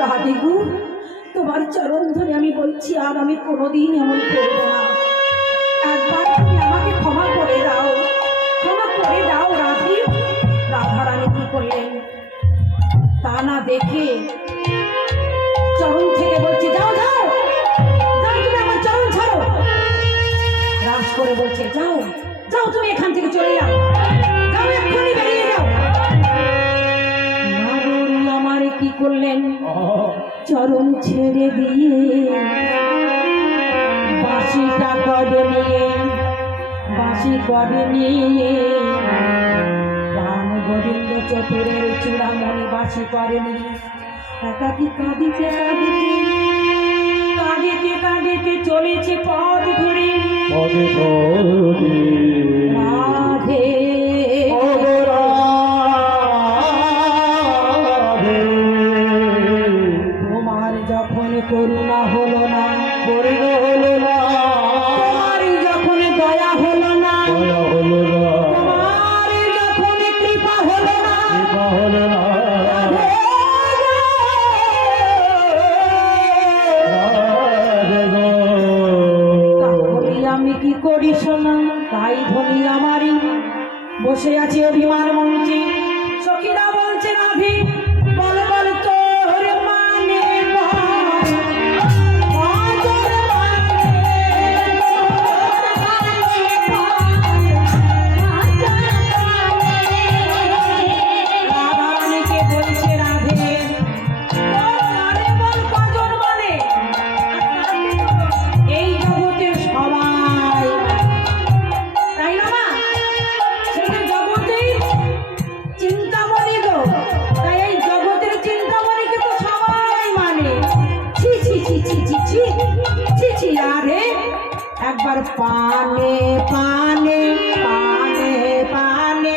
রাধিকু, তোমার চরণ ধরে আমি বলছি, আর আমি কোনোদিন এমন করবো না। একবার তুমি আমাকে ক্ষমা করে দাও, ক্ষমা করে দাও রাধি। রাধারানী কি করলেন তা না দেখে চরণ থেকে বলছে, যাও যাও যাও, তুমি আমার চরণ ছাড়ো। রাস করে বলছে, যাও যাও, তুমি এখান থেকে চলে যাও, যাও এক্ষুনি বেরিয়ে যাও। আমার কি করলেন, চরণ ছেড়ে দিয়ে বাঁশিটা করে নিয়ে, বাঁশি করে নিয়ে প্রাণ গোবিন্দ চতুরের চূড়ামণি বাঁশি করে নিয়ে একাকি কাঁদিতে কাঁদিতে কাঁদিতে কাঁদিতে চলেছে পথ ধরে রাধে। তোমার যখন করুণা হলো না, করুণা হলো না, তোমার যখন দয়া হলো না, দয়া হলো না, তোমার যখন কৃপা হলো না, কৃপা হলো না, আমি কি করি শোনা, তাই ধনী আমারই বসে আছে অভিমান মঞ্চে। সখীরা বলছে, রাধে বল বল তোর মানে রাধারানীকে বলছে, রাধে তোর মানে বল কজন মানে? এই জগতের সবাই, তাই না মা? সেটা জগতেই চিন্তামণি গো, তাই এই জগতের চিন্তামণিকে তো সবাই মানে। ছি ছি ছি ছি ছি ছি ছি ছি। রাধে একবার পানে পানে পানে পানে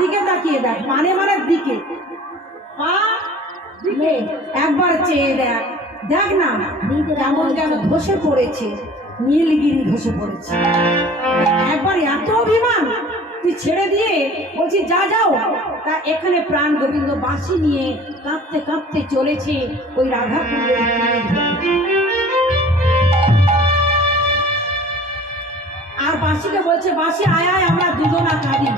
দিকে তাকিয়ে দেখ, মানে মানের দিকে, পা দিকে একবার চেয়ে দেখ, দেখ না কেমন যেন ধসে পড়েছে, নীলগিরি ধসে পড়েছে। একবার এত অভিমান, তুই ছেড়ে দিয়ে বলছি যা যাও। তা এখানে প্রাণ গোবিন্দ বাঁশি নিয়ে কাঁপতে কাঁপতে চলেছে ওই রাধাকুণ্ডের আর বাঁশিকে বলছে, বাঁশি আয় আয়, আমরা দুজনা কাঁদি।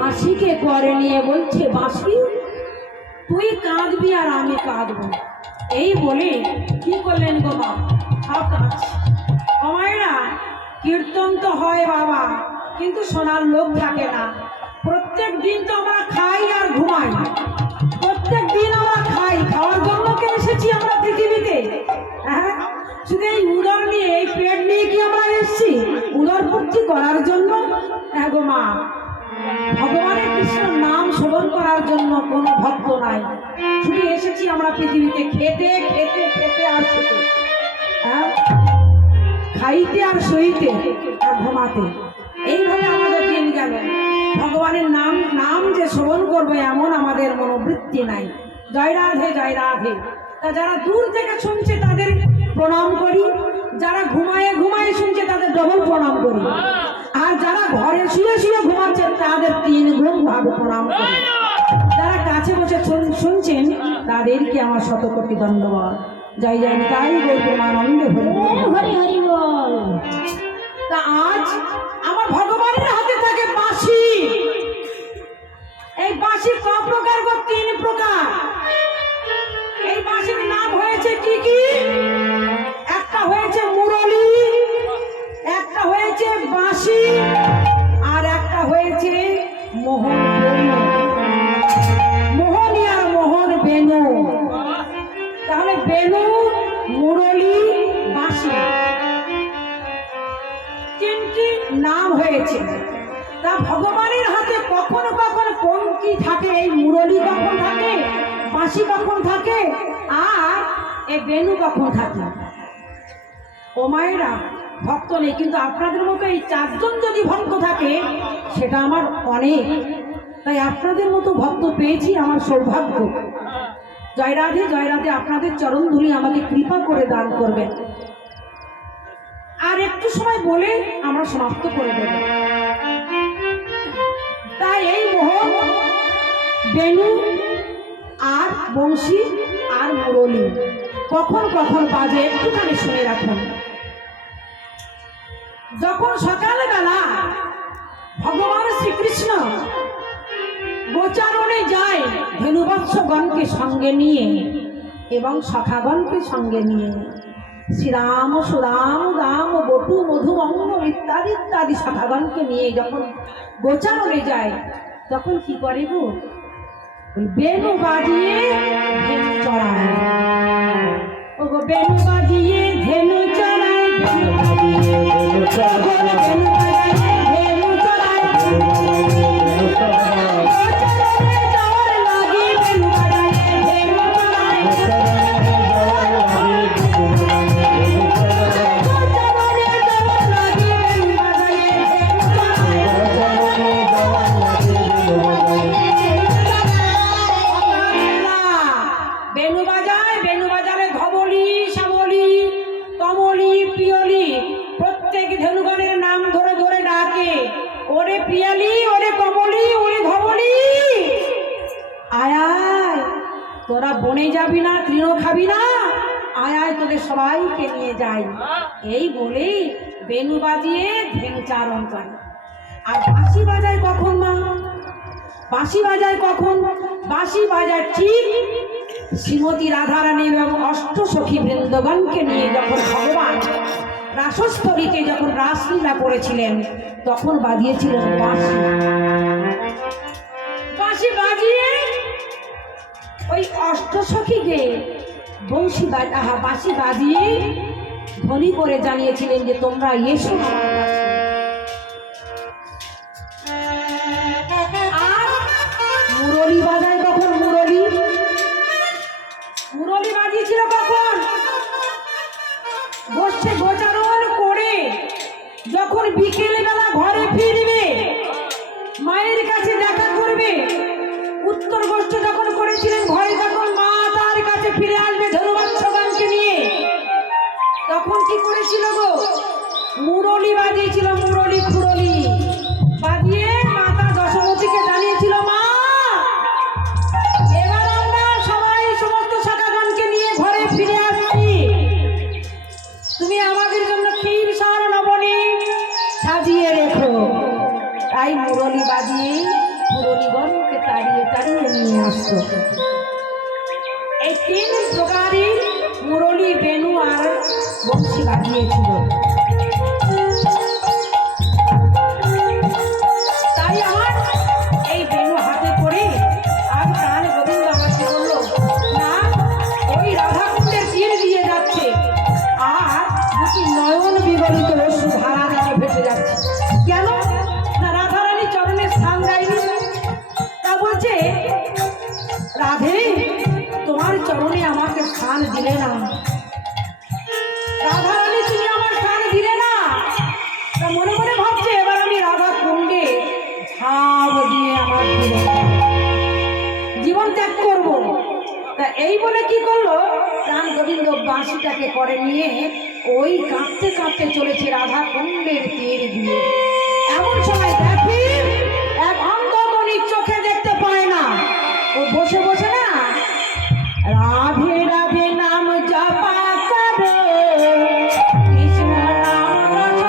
বাঁশিকে করে নিয়ে বলছে, বাঁশি তুই কাঁদবি আর আমি কাঁদবো। এই বলে কি করলেন গো মা, সব কাঁদছে। মায়েরা কীর্তন তো হয় বাবা, কিন্তু শোনার লোক থাকে না। প্রত্যেক দিন তো আমরা খাই আর ঘুমাই, প্রত্যেক দিন আমরা খাই, খাওয়ার জন্য কে এসেছি আমরা পৃথিবীতে? হ্যাঁ, শুধু এই উদর নিয়ে, এই পেট নিয়ে কি আমরা এসেছি উদর পূর্তি করার জন্য? হ্যাঁ গো মা, ভগবানের কৃষ্ণ নাম শ্রবণ করার জন্য কোনো ভক্ত নাই, শুধু এসেছি আমরা পৃথিবীতে খেতে খেতে খেতে আর খেতে, হ্যাঁ, খাইতে আর সইতে আর ঘুমাতে। এইভাবে আমাদের দিন গেল। ভগবানের নাম যে শ্রবণ করবে এমন আমাদের মনোবৃত্তি নাই। জয় রাধে, জয় রাধে। তা যারা দূর থেকে শুনছে তাদের প্রণাম করি, যারা ঘুমায়ে ঘুমায়ে শুনছে তাদের ডবল প্রণাম করি, আর যারা ঘরে শুয়ে শুয়ে ঘুমাচ্ছে তাদের 3 গুণ ভাবে প্রণাম করি। যারা কাছে বসে শুনছেন তাদেরকে আমার শতকোটি ধন্যবাদ। জয় জয় তাই গৌতমানন্দ হরি হরি বল। তা আজ আমার ভগবানের হাতে থাকে বাঁশি। এই বাঁশি ক প্রকার গো? 3 প্রকার। এই বাঁশির নাম হয়েছে কি কি? একটা হয়েছে মুরলী, একটা হয়েছে বাঁশি, আর একটা হয়েছে মোহন বেনু। মোহনী আর মোহন বেনু। তাহলে বেনু, মুরলী, বাঁশি 3টি নাম হয়েছে। তা ভগবানের হাতে কখনো কখনো কোন কি থাকে? এই মুরলী কখন থাকে, বাঁশি কখন থাকে, আর এই বেনু কখন থাকে? ও মায়েরা, ভক্ত নেই, কিন্তু আপনাদের মতো এই 4 জন যদি ভক্ত থাকে সেটা আমার অনেক। তাই আপনাদের মতো ভক্ত পেয়েছি, আমার সৌভাগ্য। জয় রাধে, জয় রাধে। আপনাদের চরণ ধুলি আমাকে কৃপা করে দান করবেন। আর একটু সময় বলে আমরা সমাপ্ত করে দেব। তাই এই মোহন, বেনু আর বংশী আর মুরলী কখন কখন বাজে একটুখানি শুনে রাখুন। যখন সকালবেলা ভগবান শ্রীকৃষ্ণ গোচারণে যায় ধেনুবৎসগণকে সঙ্গে নিয়ে এবং সখাগণকে সঙ্গে নিয়ে, শ্রীরাম, সুরাম, রাম, বটু, মধু, মঙ্গ ইত্যাদি ইত্যাদি সখাগণকে নিয়ে যখন গোচারণে যায়, তখন কি করে গো? বেনু বাজিয়ে ধেনু চড়ায়। ও গো, বেনু বাজিয়ে ধেনু চড়ায়, বেনু বাজিয়ে ধেনু চড়ায়, বেনু বাজিয়ে ধেনু চড়ায়, গোচারণে যাওয়ার লাগি বেনু বাজিয়ে ধেনু চড়ায়, গোচারণে যাওয়ার লাগি বেনু বাজিয়ে ধেনু চড়ায়। বেনু বাজায়, বেনু বাজারে ধবলি, শ্যামলি, কমলি, পিয়লি প্রত্যেক ধেনুগণের নাম ধরে তোরা বনে যাবি না, তৃণ খাবি না, আয় আয় তোদের সবাইকে নিয়ে যাই। এই বলে বেনু বাজিয়ে ধ্যানচারণ করে। আর বাঁশি বাজায় কখন মা? বাঁশি বাজায় কখন? বাঁশি বাজায় ঠিক শ্রীমতী রাধারানী এবং অষ্টসখী বৃন্দগণকে নিয়ে যখন ভগবান রাসস্থলীতে যখন রাসলীলা করেছিলেন তখন বাজিয়েছিলেন বাঁশি। বাঁশি বাজিয়ে ওই অষ্টসখীকে বাঁশি বাজিয়ে ধ্বনি করে জানিয়েছিলেন যে তোমরা এসো আমার কাছে। আর মুরলী বাজায় কখন? মুরলী বাজিয়েছিল কখন? বসে গোচারণ করে যখন বিকেল বেলা ঘরে ফিরবে, মায়ের কাছে দেখা করবে, উত্তর গোষ্ঠ যখন করেছিলেন ঘরে যখন মা তার কাছে ফিরে আসবে ধনুবাচ্ছগণকে নিয়ে, তখন কি করেছিল গো? মুরলী বাজিয়েছিল। মুরলী ফুরলী বাজিয়ে মাতা দশমতীকে জানিয়েছিল, মা এবার আমরা সবাই সমস্ত শাখাগণকে নিয়ে ঘরে ফিরে আসছি, তুমি আমাদের জন্য ক্ষীর সার নবনীত সাজিয়ে রেখো। তাই মুরলী বাজিয়ে মুরলীগণকে তাড়িয়ে তাড়িয়ে নিয়ে আসতো। এই তিন প্রকারই মুরলী, বেনু আর বংশী বাজিয়েছিল। তাই আমার এই বেনু হাতে করে আজ প্রাণ গোবিন্দ আমাকে বললো, না ওই রাধাকুণ্ডের তীর দিয়ে যাচ্ছে আর দুটি নয়ন বিগলিত অশ্রু ধারা দিয়ে ভেসে যাচ্ছে। কেন না রাধারানী চরণের স্থান দেয়নি। তা বলছে, রাধে তোমার চরণে আমাকে স্থান দিলে না, রাধারানী তুমি আমার স্থান দিলে না। তা মনে মনে ভাবছে এবার আমি রাধা কুণ্ডে ঝাঁপ দিয়ে আমার জীবন ত্যাগ করব। তা এই বলে কি করলো, প্রাণ গোবিন্দ বাঁশিটাকে করে নিয়ে ওই কাঁপতে কাঁপতে চলেছে রাধা কুণ্ডের তীর দিয়ে। এমন সময় দেখি এক অন্ধমণি চোখে দেখতে পায় না, ও বসে বসে না রাধে রাধে নাম জপা করে, কৃষ্ণ নাম রস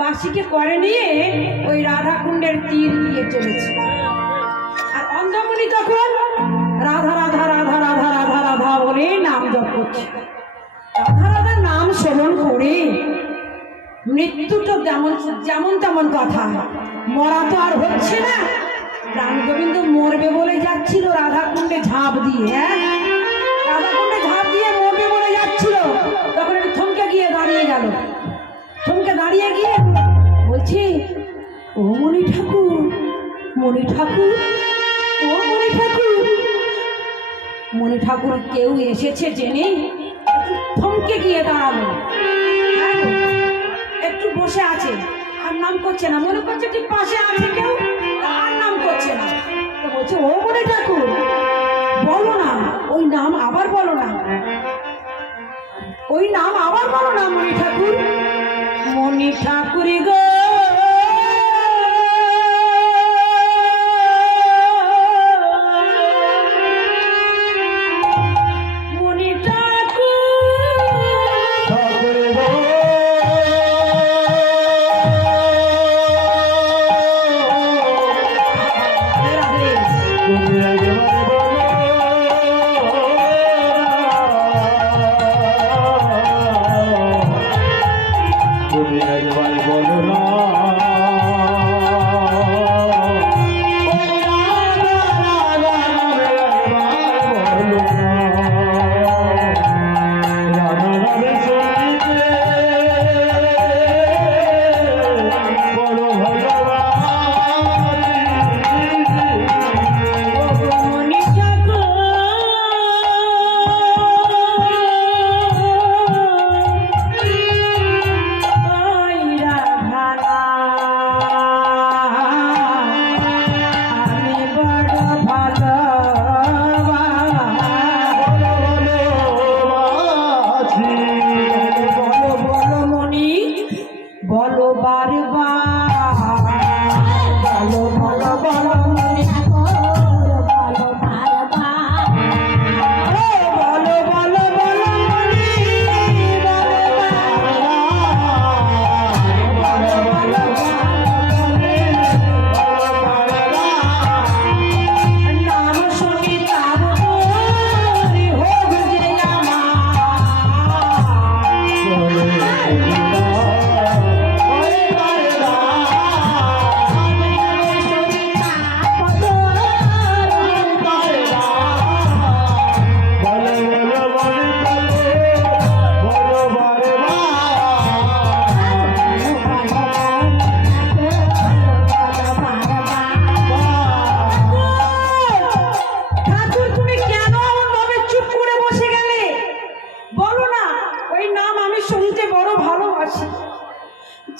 বাসিকে করে নিয়ে ওই রাধাকুণ্ডের তীর দিয়ে চলেছে। আর অন্ধমণি তখন রাধা রাধা রাধা রাধা রাধা রাধা বলে নাম জপ করছে। রাধা রাধার নাম শ্রবণ করে মৃত্যু তো যেমন যেমন তেমন কথা, মরা তো আর হচ্ছে না। রাম গোবিন্দ মরবে বলে যাচ্ছিল রাধাকুণ্ডে ঝাঁপ দিয়ে, হ্যাঁ রাধাকুণ্ডে ঝাঁপ দিয়ে মরবে বলে যাচ্ছিল, তখন একটু থমকে গিয়ে দাঁড়িয়ে গেল। থমকে দাঁড়িয়ে গিয়ে বলছে, ও মণি ঠাকুর, মণি ঠাকুর, ও মণি ঠাকুর। মণি ঠাকুর কেউ এসেছে জেনে থমকে গিয়ে দাঁড়ালো, একটু বসে আছে, আর নাম করছে না, মনে করছে ঠিক পাশে আছে কেউ, আর নাম করছে না। তো বলছে, ও মণি ঠাকুর বলো না, ওই নাম আবার বলো না, ওই নাম আবার বলো না মণি ঠাকুর। মণি ঠাকুর গো,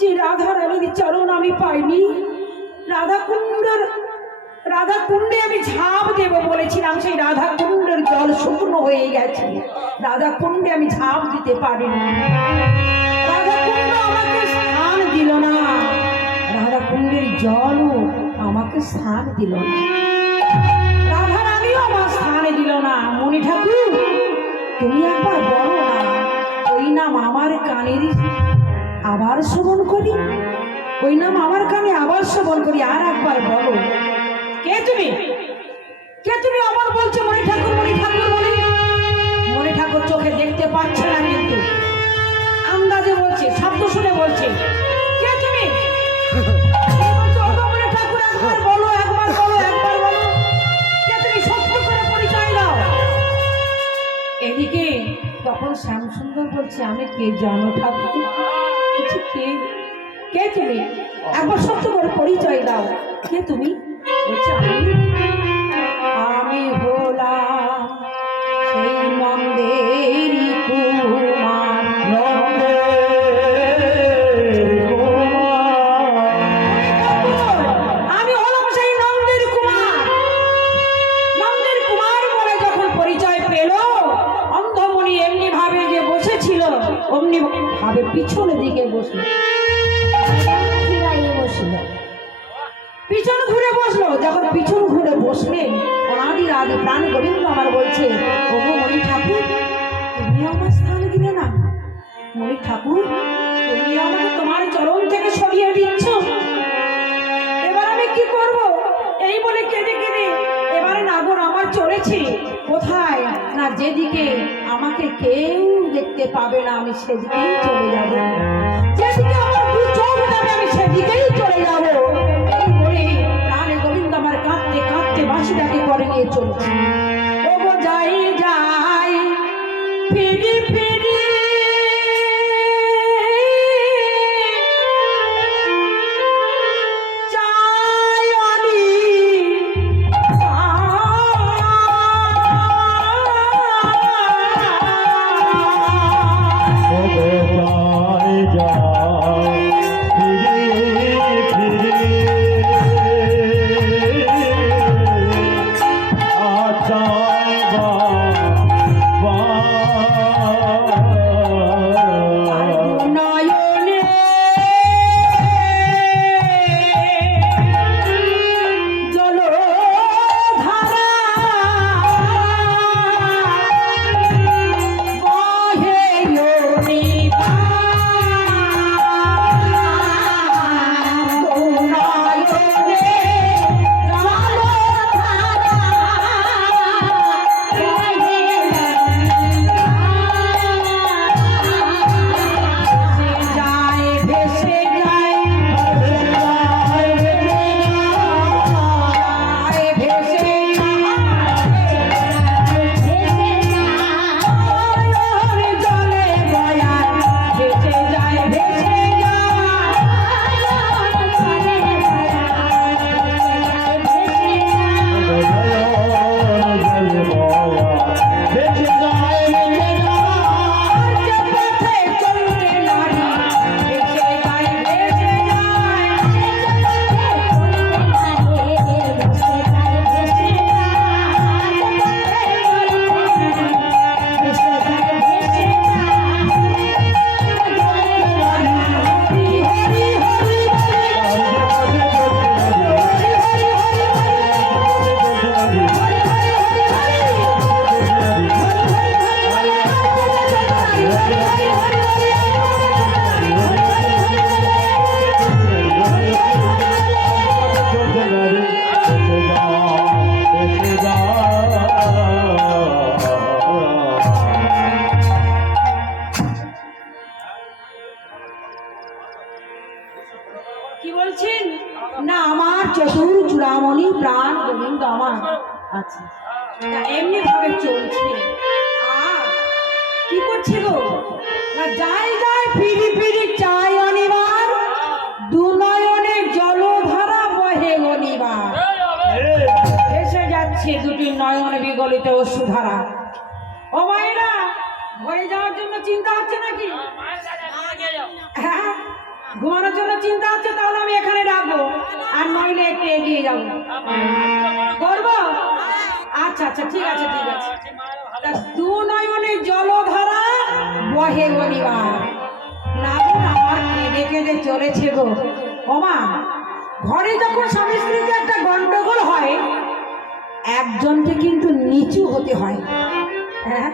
যে রাধা রানীর চরণ আমি পাইনি, রাধাকুণ্ডে আমি ঝাঁপ দেব বলেছিলাম, সেই রাধাকুণ্ডের জল শুকনো হয়ে গেছে, রাধাকুণ্ডে আমি ঝাঁপ দিতে পারিনি। রাধাকুণ্ড আমাকে স্থান দিল না, রাধাকুণ্ডের জলও আমাকে স্থান দিল না, রাধা রানীও আমার স্থান দিল না। মণি ঠাকুর তুমি একবার বলো না, ওই নাম আমার কানের আবার শ্রবণ করি, ওই নাম আমার কানে আবার শ্রবণ করি, আর একবার বলো। কে তুমি, কে তুমি আবার বলছো মণি ঠাকুর, মণি ঠাকুর বলে? মণি ঠাকুর চোখে দেখতে পাচ্ছে না, কিন্তু আন্দাজে বলছে, শব্দ শুনে বলছে, কে তুমি? মণি ঠাকুর একবার বলো, একবার বলো, একবার বলো, কে তুমি? সত্য করে পরিচয় দাও। এদিকে তখন শ্যামসুন্দর বলছে, আমি কে জানো ঠাকুর? কে, কে তুমি? একবার সত্য করে পরিচয় দাও, কে তুমি? বলছে, আমি হলাম সেই নন্দের কুমার, আমি হলাম সেই নন্দের কুমার। নন্দের কুমার বলে যখন পরিচয় পেল, অন্ধমণি এমনি ভাবে যে বসেছিল অমনি ভাবে পিছনের দিকে বসলো, পিছন ঘুরে বসলো। যখন পিছন ঘুরে বসলেন, অনাদি আদি প্রাণ গোবিন্দ আমার বলছে, ওগো মণি ঠাকুর তুমি আমার স্থান দিলে না, মণি ঠাকুর তুমি আমাকে তোমার চরণ থেকে সরিয়ে দিচ্ছ। এবার আমি কি করব? এই বলে কেঁদে কেঁদে এবারে নাগর আমার চলেছি কোথায় না, যেদিকে আমাকে কেউ দেখতে পাবে না আমি সেদিকেই চলে যাব, যেদিকে আমার দু চোখ যাবে আমি সেদিকেই চলে যাব। এই বলে রানী গোবিন্দ আমার কাঁদতে কাঁদতে বাঁশিটাকে করে নিয়ে চলছে। ও গো যাই যাই ফিরি ফিরি কি বলছেন না আমার চতুর চূড়ামণি প্রাণ গোবিন্দ আমার। আচ্ছা এমনি ভাবে চলছে। কি করছে গো না, যাই যাই ফিরি ফিরি চাই অনিবার, দু নয়নে জলধারা বহে অনিবার। এসে যাচ্ছে দুটি নয়ন বিগলিত অশ্রুধারা। ও মায়েরা ঘরে যাওয়ার জন্য চিন্তা হচ্ছে নাকি? হ্যাঁ ঘুমানোর জন্য চিন্তা হচ্ছে, তাহলে আমি এখানে রাখবো আর নইলে একটু এগিয়ে যাবো। করবো? আচ্ছা আচ্ছা ঠিক আছে ঠিক আছে। দু নয়নে জলধারা বহে অনিবার, নাগর আমার কেঁদে কেঁদে চলেছে গো। ওমা ঘরে যখন স্বামী স্ত্রীতে একটা গন্ডগোল হয় একজনকে কিন্তু নিচু হতে হয়। হ্যাঁ